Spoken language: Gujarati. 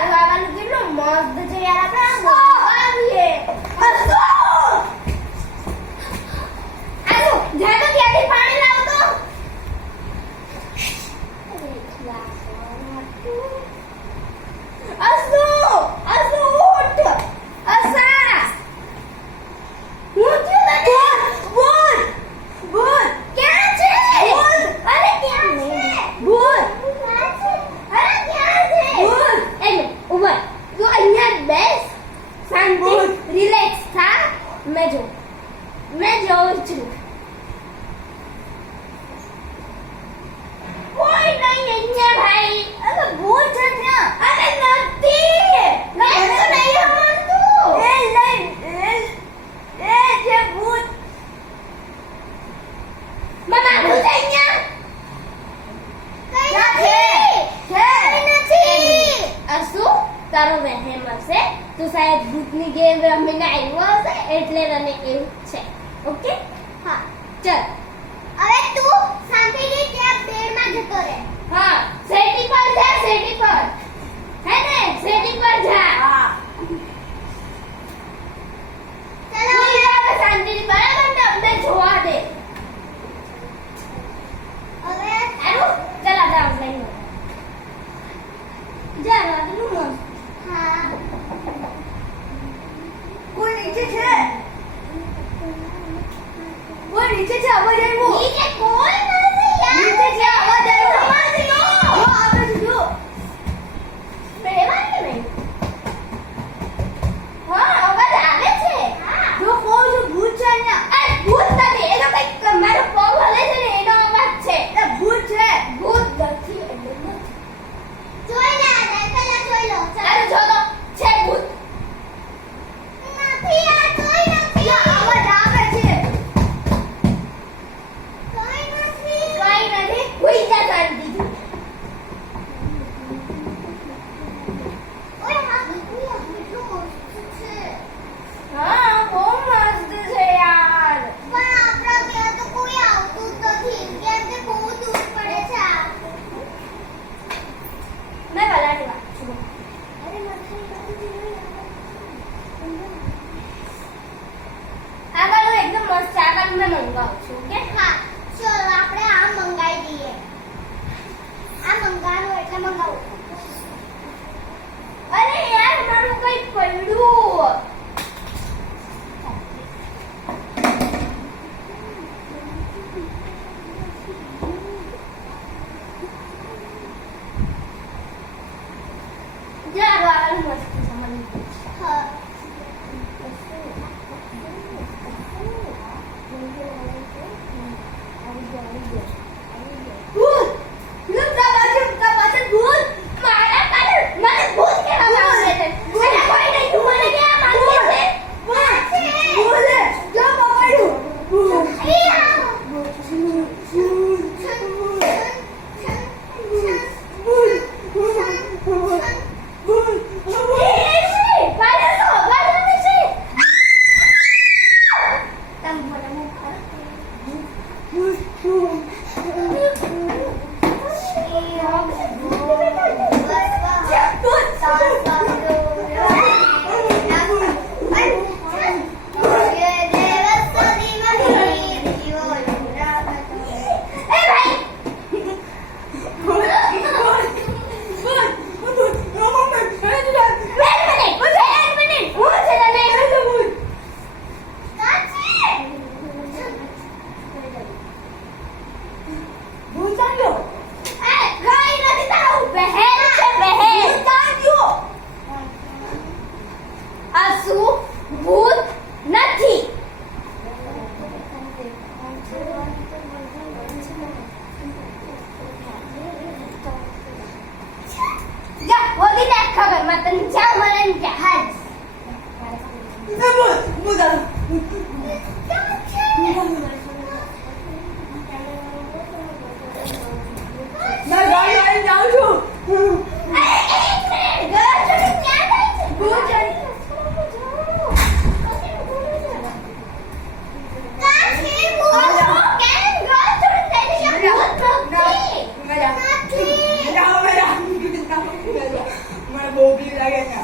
આવવાનું કેટલું મસ્ત છે યાર આપણે આવીએ હસો આજો જા તો ત્યાંથી પાણી લાવ તો અસુ અસુ ઉઠ અસા હું થયું તને બોલ બોલ ક્યાં છે બોલ અરે ક્યાં છે બોલ અરે ક્યાં છે બોલ એ ઉભર તું અહીંયા બેસ શાંતિ રિલેક્સ થા મેં જોઉં છું કોઈ નહીં અહીંયા ભાઈ અરે ભૂત છે ત્યાં અરે નથી મેં તો નહીં માનતું એ નહીં એ જે ભૂત મમ્મા ભૂત અહીંયા કઈ નથી અસુ તારો વહેમ હશે તું શાયદ ભૂતની ગેમ રમીને આવ્યો હશે એટલે તને એવું છે ઓકે હા ચલ હવે તું શાંતિથી ત્યાં બેડમાં જતો રહે હા સેટી પર જા સેટી પર હે ને સેટી પર જા હા ચલો હું જા શાંતિથી બરાબર ને અમને જોવા દે હવે આરો ચલ આ ઓફલાઈન જા રાતનું મસ્ત હા કોઈ નીચે છે કોઈ નીચે છે અવાજ આવ્યો નીચે કોઈ નથી યાર નીચે છે અવાજ આવ્યો અવાજ નો આપણે જો બેવાય નહીં હા અવાજ આવે છે હા જો કોઈ જો ભૂત છે અહીંયા એ ભૂત નથી એનો કઈક મારો પગ હલે છે ને એનો અવાજ છે એ ભૂત છે ભૂત નથી જોઈ લે પેલા જોઈ લો અરે જો તો છે ભૂત નથી યાર કોઈ નથી અવાજ આવે છે કોઈ નથી કોઈ જા કરી દીધું ઓય હા કેટલું મસ્ત છે હા બહુ મસ્ત છે યાર પણ આપણા ત્યાં તો કોઈ આવતું જ નથી કેમ કે બહુ દૂર પડે છે મેં બલાની વાત છું અરે આગળ એકદમ મસ્ત આગળ મેં મંગાવું છું ઓકે હા ચલો આપણે આ મંગાવી દઈએ આ મંગાવાનું એટલે મંગાવું અરે યાર મારું કઈ પડ્યું જા આગળ મસ્ત છે મને હા ભૂત લુક તા પાછળ ભૂત મારા પાછળ મને ભૂત કેવા આવે છે અરે કોઈ નહીં તું મને કેવા માંગે છે બોલે જો પકડ્યું ભૂત નથી જા હોદી ને ખબર મત તને જા મને જા હાજ ના ગાડી જાઉં છું બહુ બી લાગે છે